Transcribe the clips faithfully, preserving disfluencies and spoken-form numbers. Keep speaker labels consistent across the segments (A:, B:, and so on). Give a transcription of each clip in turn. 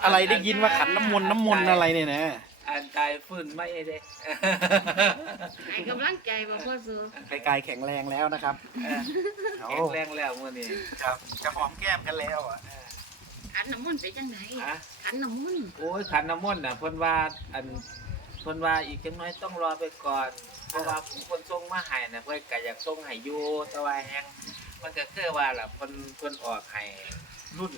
A: อะไรได้ยินว่าขันน้ำมนต์น้ำมนต์อะไรเนี่ยนะ
B: อันตายฟื้นไม่ได้
C: ให้กำลังใจบ่พ่อสู
A: ไปกายแข็งแรงแล้วนะครับ
B: แข็งแรงแล้วมื้อนี้
A: ครับจะหอมแก้มกันแล้วอ่ะ
C: ขันน้ำมนต์ไปจังไหน
B: ฮะ
C: ขันน้ำมนต์
B: โอ้ยขันน้ำมนต์น่ะเพิ่นว่าอันเพิ่นว่าอีกจังน้อยต้องรอไปก่อนเพราะว่าผู้คนส่งมาให้น่ะเพิ่นก็อยากส่งให้อยู่แต่ว่าแฮงมันก็คือว่าล่ะเพิ่นเพิ่นออกให้รุ่น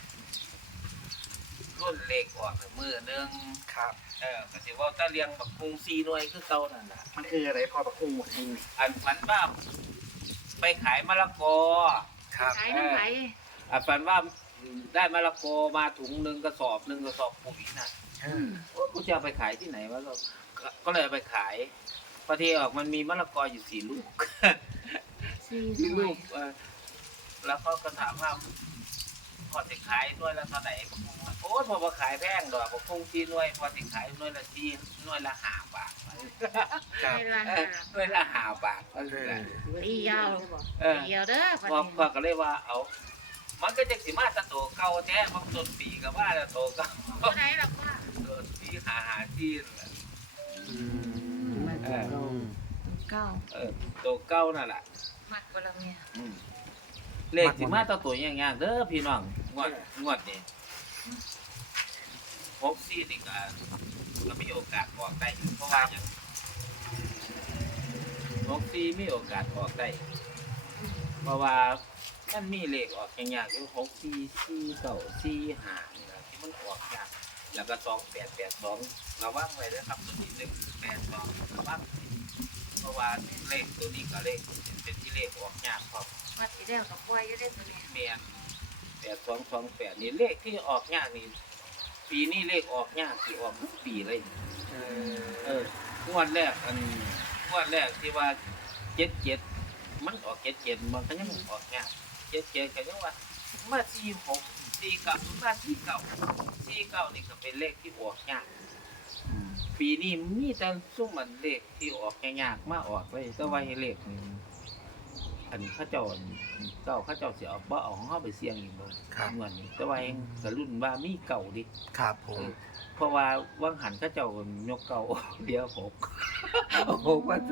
B: รุ่นเล็กออกมื้อนึง
A: ครับ
B: เออก็สิเว้าตะเลียงบักคุงสี่หน่วยคือเก่านั่นน่ะ
A: มันคืออะไรพอประคุงหมดจริง
B: อันฝันว่าไปขายมะละกอ
A: ครับ
C: ขายน้ำไหล
B: อันฝันว่าได้มะละกอมาถุงหนึงกระสอบหนึงกระสอบปุ๋ยน่ะ
A: อืม
B: โอ้กูจะเอาไปขายที่ไหนวะเราก็ก็เลยเอาไปขายพอทีออกมันมีมะละกออยู่สี่ลูก
C: สี่
B: สี่
C: ลู
B: ลู
C: ก
B: กเออแล้วเขาก็ถามว่าพอสิขายหน่วยละเท่าไหร่ผมว่าโอ้ยพอมาขายแพงดอกผมคงสี่หน่วยพอสิขายหน่วยละสี่หน่วยละห้าบาท
A: ครับ
C: เวลา
B: เออหน่วยละห้าบาท
A: เออ
C: ตียาว
B: เออ
C: ตียาวเด้อ
B: พอพอก็เลยว่าเอา มันก็จะสิมาแตะโตเก่าแท้บางต้นปีก็ว่าแตะโตเก่า
C: ตัวไหนล่ะพ่อ
B: ต้นปีหาหาที่นั่นแหละ
A: อืม
B: เออ
A: อืม
C: เก้า
B: เออโตเก่านั่นแหละ
C: มักบ่ละเมีย
B: อืมเลขสิมาแตะโตอย่างๆเด้อพี่น้องงวดงวดนี้หกสี่นี่ก็ก็มีโอกาสออกได้อยู่เพราะว่าอย่างหกสี่มีโอกาสออกได้ เพราะว่ามันมีเลขออกอย่างยากอยู่หกสี่สี่เก้าสี่ห้านี่แหละที่มันออกยากแล้วก็สองแปดแปดสองระวังไว้ด้วยครับตัวนี้หนึ่งแปดสองระวังเพราะว่าเลขตัวนี้กับเลขเป็นที่เลขออกยากครับ
C: มาสิแล้วกับปล่อยอยู่ได้ตัวนี้
B: เมียนแปดสองสองแปดนี่เลขที่ออกยากนี่ปีนี้เลขออกยากที่ออกทุกปีเลย
A: เอ
B: เอ
A: อ
B: องวดแรกอันงวดแรกที่ว่าเจ็ดเจ็ดมันออกเจ็ดเจ็ดมันก็ยังออกยากเจ็ดเจ็ดก็ยังว่ามาสี่หกสี่เก้ามาสี่เก้าสี่เก้านี่ก็เป็นเลขที่ออกยากปีนี้มีแต่ซุ่มมันเลขที่ออกยากๆมาออกเลยแต่ว่าให้เลขนี่อันเข้าเจ้าอันเก้าเข้าเจ้าเสียเอาบ่เอาของเขาไปเสี่ยงอีกบ่
A: ครับ
B: เงินนี่แต่ว่าเองกระรุ่นว่ามีเก่าดิ
A: ครับผม
B: เพราะว่าวังหันเข้าเจ้ายกเก่า เดียวหก หกมาใส่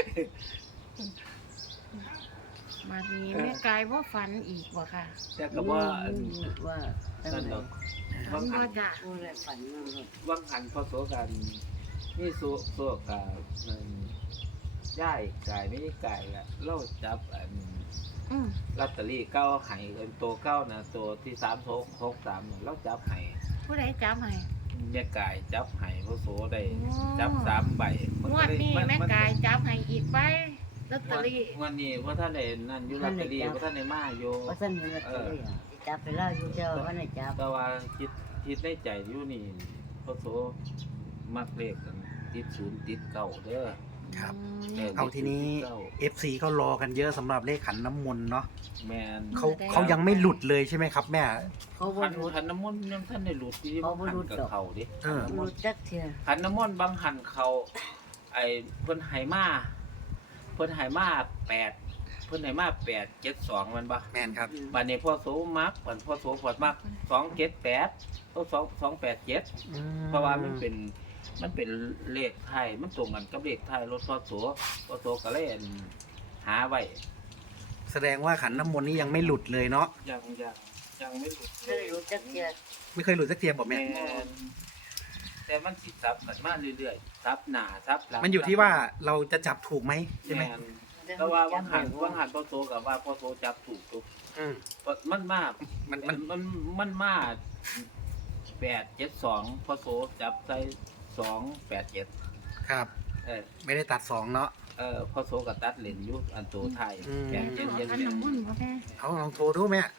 C: มานี้แม่กายบ่ฝันอีกบ่ค่ะ
B: แต่ก็ว่าอัน
D: ว่าตั้ง
B: นั่น
D: แต่
B: ดอก
C: ฝั
B: วั
C: น
B: งหั
C: บ่
B: น
C: จ้ะ
D: ผู้แรกฝันนั่นเลย
B: วังหันพอโสกันนี่โซโซกับมันย่ายกายไม่ได้กายละเราจับอัน
C: อืม
B: ลอตเตอรี่เก้าไห้เอิ้นตัวเก้านะตัวที่สามหกหกสามเราจับไห้
C: ผู้ใดจับให้
B: แม่กายจับไห้พอโสได้
C: โอ้
B: จับสามใบ
C: งวดนี้แม่กายจับให้อีกไปลอตเตอรี่
B: งวันนี้เพราะท่านได้นั่นอยู่ลอตเตอรี่เพราะท่านได้มาอยู่
D: ว่าท่านเห็นลอตเตอรี่อ่ะจับไปแล้วอยู่เจ้าว่าไหนจับ
B: แต่ว่าคิดคิดในใจอยู่นี่พอโสมักเลขกันติดศูนย์ติดเก้าเด้อ
A: ครับ
B: เออ
A: เอาทีนี้
B: ติดเก้า
A: เอฟซีก็รอกันเยอะสำหรับเลขขันน้ำมนต์เนาะ
B: แมน
A: เขาเขายังไม่หลุดเลยใช่ไหมครับแม่
D: เขาบ่
B: ขัน
D: รู้
B: ขันน้ำมนต์ยังท่านได้หลุดที่
D: เขา
B: บาง
D: บ่
B: หัน
D: หลุด
B: กับ
D: ดอก
B: เขาดิ
A: เออ
D: รู้จักเทีย
B: ขันน้ำมนต์บางหันเขาไอ้เพิ่นไหมาเพิ่นไหมาแปดเพิ่นไหมาแปดเจ็ดสองมันปะ
A: แม่นครับ
B: บัดนี้พ่อโสมักบัดพ่อโสพอดมักสองเจ็ดแปดเขาสองสองแปดเจ็ด
A: อืม
B: เพราะว่ามันเป็นมันเป็นเลขไทยมันตรงกันกับเลขไทยรถพ่อโสพ่อโสก็เลยอั่นหาไว้
A: แสดงว่าขันน้ำมนต์นี่ยังไม่หลุดเลยเนาะ
B: ยังยังยังไม่หลุด
D: ไม่ได้รู้จักเทีย
A: ไม่เคยหลุดสักเทียบอกแม่
B: แม่นแต่มันสิซับกันมาเรื่อยๆซับหน้าซับหลัง
A: มันอยู่ที่ว่าเราจะจับถูกไหมใช่ไหม
B: แม่นแต่ว่าวังหันวังหันพ่อโสกับว่าพ่อโสจับถูกทุก
A: อืม
B: มันมาก
A: มันมัน
B: มันมันมาแปดเจ็ดสองพ่อโสจับใส่สองแปดเจ็ด
A: ครับ
B: เออ
A: ไม่ได้ตัดสองเนาะ
B: เออพ่อโสกับตัดเหรียญยุอันโตไทย
A: อืม
B: แปดเจ็ดเจ็ด
C: ขัน
B: เจ็ด
C: น้ำมนต์บ่แม่
A: เอาลองโทรดูแม่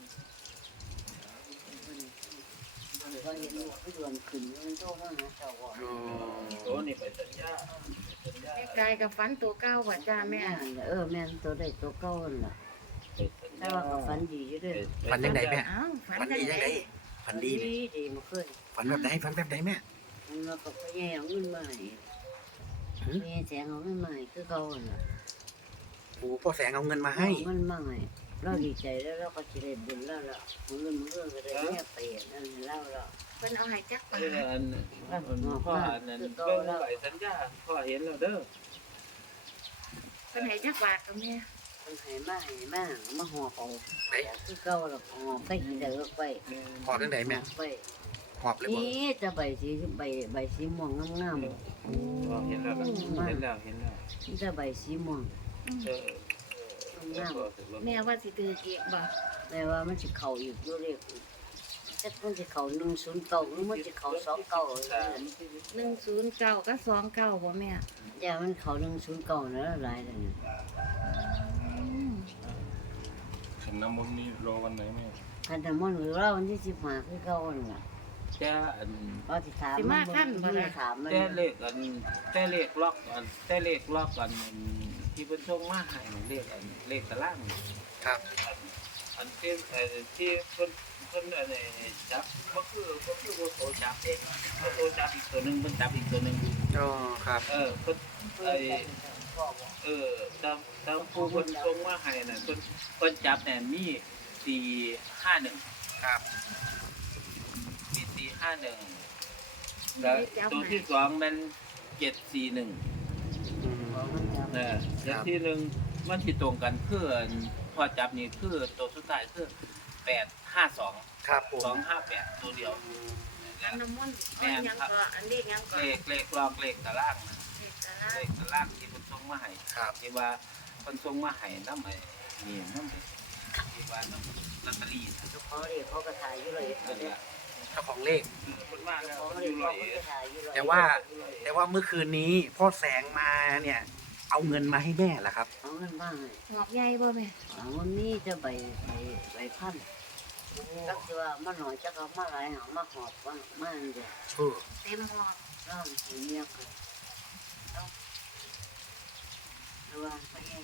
D: ว่าเห็นลูกพี่ดวนขึ้นมันโตมาหาเจ้าว่า
A: อ๋อ
B: โอ้นี่ไปสัญญาสัญญา
C: แม่กายกับฝันตัวเก้าบ่จ้าแม่
D: เออแม่นตัวได้ตัวเก่านั่นล่ะ
B: ไปสัญ
D: แต่
B: ญา
D: ว่าก็ฝันดีอยู่เด้วย
A: ฝันยังไงแม่
C: อ้าวฝัน
A: ฝัน
C: จั
A: ดี
C: ง
A: ยัง
C: ได
A: ไงฝันดีเนี่ย
D: ดีดีมาขึ้น
A: ฝันแบบไหนฝันแบบไหนแม่
D: มันเราก็พยายามเงินมาให้
A: หืม
D: แม่แสงเอาเงินมาให้คือเก่าน่ะ
A: โอ้พ่อแสงเอาเงินมาให้
D: เอาเงินมาให้เราดีใจแล้วเราก็สิได้บุญแล้วล่ะมื้อเงินมื้อเงินก็ได้แม่ไปนั่นให้เราแล้ว
B: อ
C: เพิ่นเอาให้จักบา
B: เออ
C: ท
B: อันอันพ่ออันนั้นเบิ่งใบสัญญาพ่อเห็นแล้วเด้อ
C: เพิ่นให้จักบาทกับแม่
D: มันให้มาให้มามาหอบเอาไปคือเก่าแล้วหอบไปกินเด้อไป
A: หอบตั้งไหนแม่
D: ไป
A: หอบเลยบ่
D: นี่จะใบสีใบใบสีม่วงงาม
B: พ่อเห็นแล้วล่ะเห็นแล้วเห็นแล้ว
D: ๆนี่จะใบสีม่วง
B: เออเออ
D: งาม
C: แม่ว่าสิถืออีกบ่
D: แต่ว่ามันสิเข้าอีกอยู่เลขจักมันสิเข้าหนึ่งศูนย์เก้าหรือมันสิเข้าสองเก้า
C: หนึ่งศูนย์เก้ากับสองเก้าบ่แม่
D: อย่ามันเข้าหนึ่งศูนย์เก้านะหลายเลย
C: อืม
E: ขันน้ำมนต์นี่รอวันไหนแม่
D: คันธมนต์หรือว่าวันที่สิบห้าคือเก่านั่นล่ะ
B: แต่อัน
D: ว่าสิถามมันถามมัน
B: แต่เลขอันแต่เลขล็อกอันแต่เลขล็อกอันที่เพิ่นส่งมาให้เลขอันเลขตาราง
A: ครับ
B: อันที่เอ่อที่เพิ่นเพิ่นอันนี้จับก็คือก็คือโตจับเองโตจับอีกตัวหนึงเพิ่นจับอีกตัวหนึง
A: อ๋อครับ
B: เออเพิ่นไอ้เออตามตามผู้เพิ่นส่งมาให้น่ะเพิ่นเพิ่นจับเนี่ยมีสี่ห้าหนึ่ง
A: ครับ
B: มีสี่ห้าหนึ่งแล้วตัวที่สองมันเจ็ดสี่หนึ่ง
A: อืม
B: เอออย่างที่หนึ่งมันที่ตรงกันคืออันพอจับนี่คือตัวสุดท้ายคือแปดห้าสอง
A: ครับผ
B: สอ
A: ม
B: งห้าแปดตัวเดียว
C: อันน้ำมนต์อันยังก็อันเลขยังก็
B: เลขเลขลอกเลขตารางนะ
C: เลขตาราง
B: เลขตารางที่เพิ่นส่งมาให้
A: ครับ
B: ที่ว่าเพิ่นส่งมาให้น้ำไอ้นี่น้ำไอ้ที่ว่าน้ำลอตเตอรี่นะ
D: เขาเรียกเขาก็ถ่ายอยู่เลย
B: นั่นแหละ
A: เจ้าของเลข
B: เออเพิ่นว่าแล้ว
D: เขา
B: เพิ่น
D: เรี
B: อย
D: ก
B: ยู่ร้
D: เขา
B: อยเอ็
D: ก็
B: ด
D: ถ่ายอยู่เลย
A: แต่ว่า แต่ว่าเมื่อคืนนี้พ่อแสงมาเนี่ย เอาเงินมาให้แม่เหรอครับ
D: เอาเงินบ้างเลย
C: หอกใหญ่บ่แม่
D: เอาวันนี้จะใบใบใบพันก็คือว่ามันหน่อยจะเอามาหลายหางมาหอบว่ามาเดียว
A: เออ
C: เต็มหอก
D: น้ำสีเมียกันเอาดูว่าไปยัง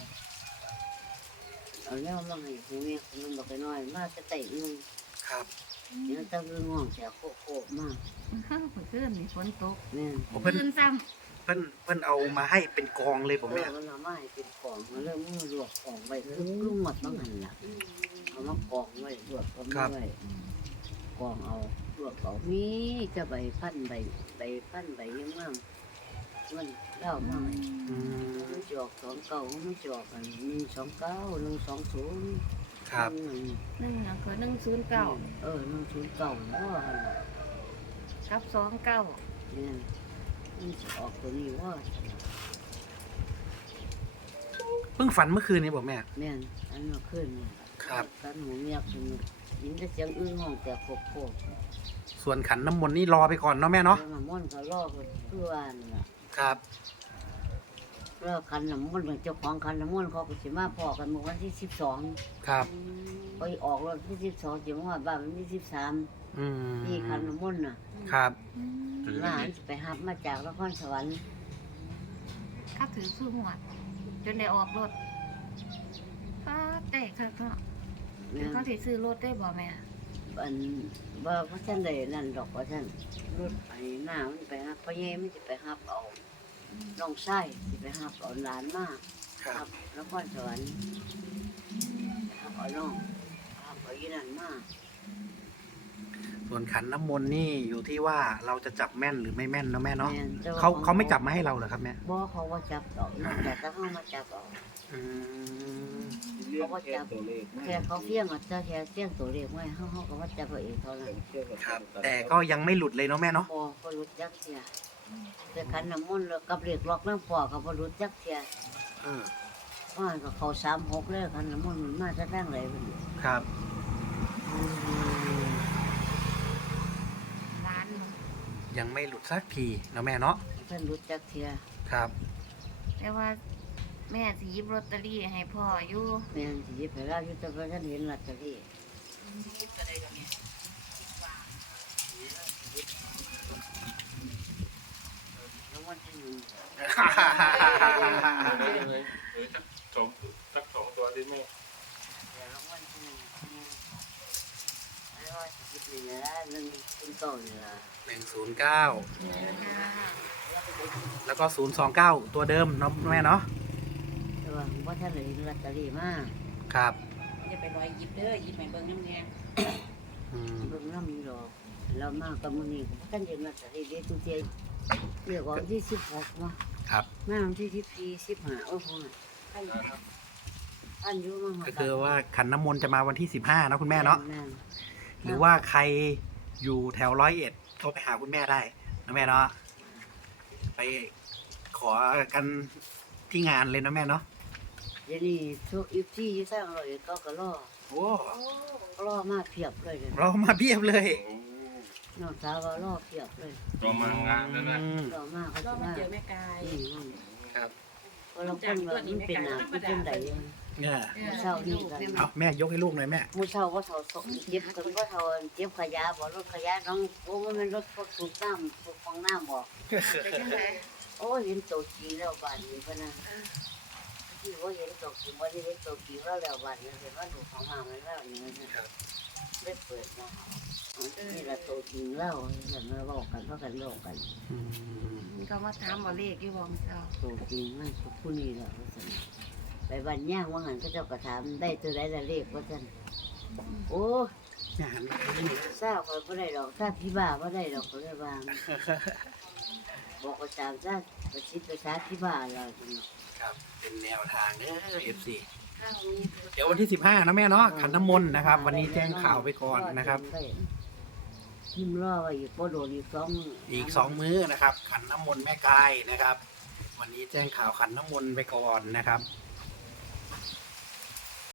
D: เอาเรื่องมาให้สีเมียมันบอกไปน้อยมาจะเตะเงิน
A: ครับ
D: เดี๋ยวจะเรื่องง่วงแฉโคโคมาก
C: ข้าวเมื่อคืนนี่ฝนตก
D: แม่น
A: ผมเพิ่น
C: คืนซ้
A: เพิ่นเพิ่นเอามาให้เป็นกองเลยผม
D: เอ
A: แม่
D: อมันเอามาให้เป็นของมันเริ่มมือลวกของไว้คือลูกหมดบ้างหันล่ะเอามากองไว้ลวกก็ไม่ไว้กองเอาลวกเอามีจะใบพันใบใบพันใบยังงามมันเล่ามาก
A: อืม
D: มันจอกสองเก้ามันจอกกันหนึ่งสองเก้าหนึ่งสองศูนย์
A: ครับ
C: ำหนึ่งหยังก็หนึ่งศูนย์เก้า
D: เออหนึ่งศูนย์เก้าว่า
C: กับสองเก้า
D: เนี่ยมันจะออกตัวนี้ว่า
A: เพิ่งฝันเมื่อคืนนี้บอกแม่
D: แม่นอันมาขึ้น
A: ครับ
D: กันหูเมียคือยินแต่เสียงอื้อห้องแต่โคกโคก
A: ส่วนขันน้ำมนต์นี่รอไปก่อนเนาะแม่เนาะ
D: แล้วมาม่อนเขาล่อคนเพื่อนล่ะ
A: ครับ
D: แล้วคันน้ำมันต์เจ้าของคันน้ำมันต์เขาก็สิมาพอกันเมื่อวันที่สิบสอง
A: ครับ
D: ไปออกรถที่สิบสองจะมาว่าบ้านวันที่สิบสาม
A: อืม
D: นี่คันน้ำมันต์น่ะ
A: ครับ
C: อืม
D: หลานจะไปหับมาจากนครสวรรค์
C: ข้าถือสู้หัวดจนได้ออกรถป้าแต่ค่ะก็
D: แม่น
C: เขาสิซื้อรถได้บ่แม่
D: อันว่าพระท่านใดนั่นดอกว่าท่านรถไอ้หน้ามันไปหับพ่อเย่มันจะไปหับเอาน้องไส้สิไปหับเอาหลานมา
A: ครั
D: หั
A: บบ
D: นครสวรรค์หับเอาน้องหับเอาอีนั่นมา
A: ส่วนขันน้ำมนต์นี่อยู่ที่ว่าเราจะจับแม่นหรือไม่แม่นเนาะแม่เนาะ
D: แม่นแต่ว่
A: เขา
D: ของ
A: เขาไม่จับมาให้เราเหรอครับแม่
D: บ่เขาว่าจับดอกนอกจากถ้าเขามาจับเอา
A: อืม
B: เรื่องแค่ตัวเลข
D: แค่เขาเฟี้ยงอ่ะจะแค่เฟี้ยงตัวเลขไว้เขาเขาก็ว่าจับเอาเองเท่านั้น
A: ครับ แต่ก็ยังไม่หลุดเลยเนาะแม่เนาะ
D: บ่ก็รู้จักเสียแต่ขันน้ำมนต์แล้วกับเลขล็อกน้ำปอก็บ่รู้จักเสีย
A: เออ
D: ว่าก็เขาสามหกเลยขันน้ำมนต์มันมาจะตั้งไหนเป็น
A: ครับ
C: ร้าน
A: ยังไม่หลุดสักทีเนาะแม่เนาะ
D: เพิ่นรู้จักเสีย
A: ครับ
C: แต่ว่าแม่สิหยิบลอตเตอรี่ให้พ่ออยู่
D: แม่นสิหยิบไปแล้วอยู่แต่ว่าท่านเห็นลอตเตอรี่รางวัลที่หนึ่ง
E: เออสักสองสักสองตัวได้ไหม
D: แต่รางวัลที่หนึ่งแล้วสิหยิบนี่นะหนึ่งเป็นเก้านี่ล่ะ
A: หนึ่งศูนย์เก้าแล้วก็ศูนย์สองเก้าตัวเดิมเนาะแม่เนาะ
D: แต่ว่าว่าท่านเลยเห็นลอตเตอรี่มา
A: ครับ
F: อย่าไปลอยหยิบเด้อหยิบให้เบิ่งน้ำแดง
A: อืม
D: เบิ่งน้ำมีดอกรางเรามากับมื้อนี้ก็ท่านเห็นว่าจะได้เรียนทุกเที่ยเรียกว่าวันที่สิบหกมา
A: ครับ
D: มาวันที่สิบสี่ สิบห้าโอ้โหท่านท่านอยู่มาห
A: ก็คือว่าขันน้ำมนต์จะมาวันที่สิบห้านะคุณแม่เนาะ
D: แม่น
A: หรือว่าใครอยู่แถวร้อยเอ็ดโทรไปหาคุณแม่ได้นะแม่เนาะไปขอกันที่งานเลยนะแม่เนาะ
D: เดี๋ยวนี้ทุกอีฟที่อยู่ทางร้อยเอ็ดเขาก็รอ
A: โอ้
D: รอมาเพียบเลยเดี๋ยวนี้
A: เรามาเพียบเลย
E: โอ้
D: น้องสาวว่ารอเพียบเลย
E: รอมางานแล้วนะ
A: อืม
D: รอมาเขา
F: รอ
D: จะ
F: บมา
D: มา
F: เจอแม่กาย
D: อืม
A: ครับ
D: เพราะเราคนว่ามันเป็นหนาเป็นจังไดเอง
A: เนี่ย
C: เออ
D: เศร้านี่กัน
A: เอาแม่ยกให้ลูกหน่อยแม่
D: หมูเช่าว่าเขาส่งเจ็บกันว่าเขาเจ็บขยะบอกรถขยะน้องโอ้มันรถพวกสูบน้ำสูบฟองน้ำบอก
C: เป็นจังได
D: โอ้เห็นตัวจริงแล้วบ้านนี้พะนะที่ว่าเห็นตัวจริงว่าได้เห็นตัวจริงแล้วแล้วบ้านนี้เห็นว่าดูของมามันแล้วอย่างนี้นะได้เปิดมานี่แหละตัวจริงแล้วเห็นมาบอกกันเพราะกันโลกกัน
A: อืม
C: มันก็มาถามบ่เลขอยู่บ่มื้อเช้า
D: ตัวจริงมันคือผู้นี้แหละว่าสันไปบ้านย่างว่าหันก็เจ้ากระถามได้ตัวใดละเลขว่าสันโอ้
A: งาน
D: ทราบเขาไม่ได้ดอกทราบที่บ้าไม่ได้ดอกเขาได้บาง บอกประจามทราบประชิดประชาที่บ้าเราจังเนาะ
A: ครับเป็นแนวทางเด้อเอฟซี
C: ข้าวนี้
A: เดี๋ยววันที่สิบห้านะแม่เนาะขันน้ำมนต์นะครับ วันนี้แจ้งข่าวไปก่อนนะครับ
D: ยิ้มรอไว้อีกพอโดนอีกสองมื้
A: อีกสองมื้อนะครับ ขันน้ำมนต์แม่กายนะครับ วันนี้แจ้งข่าวขันน้ำมนต์ไปก่อนนะครับ
D: อ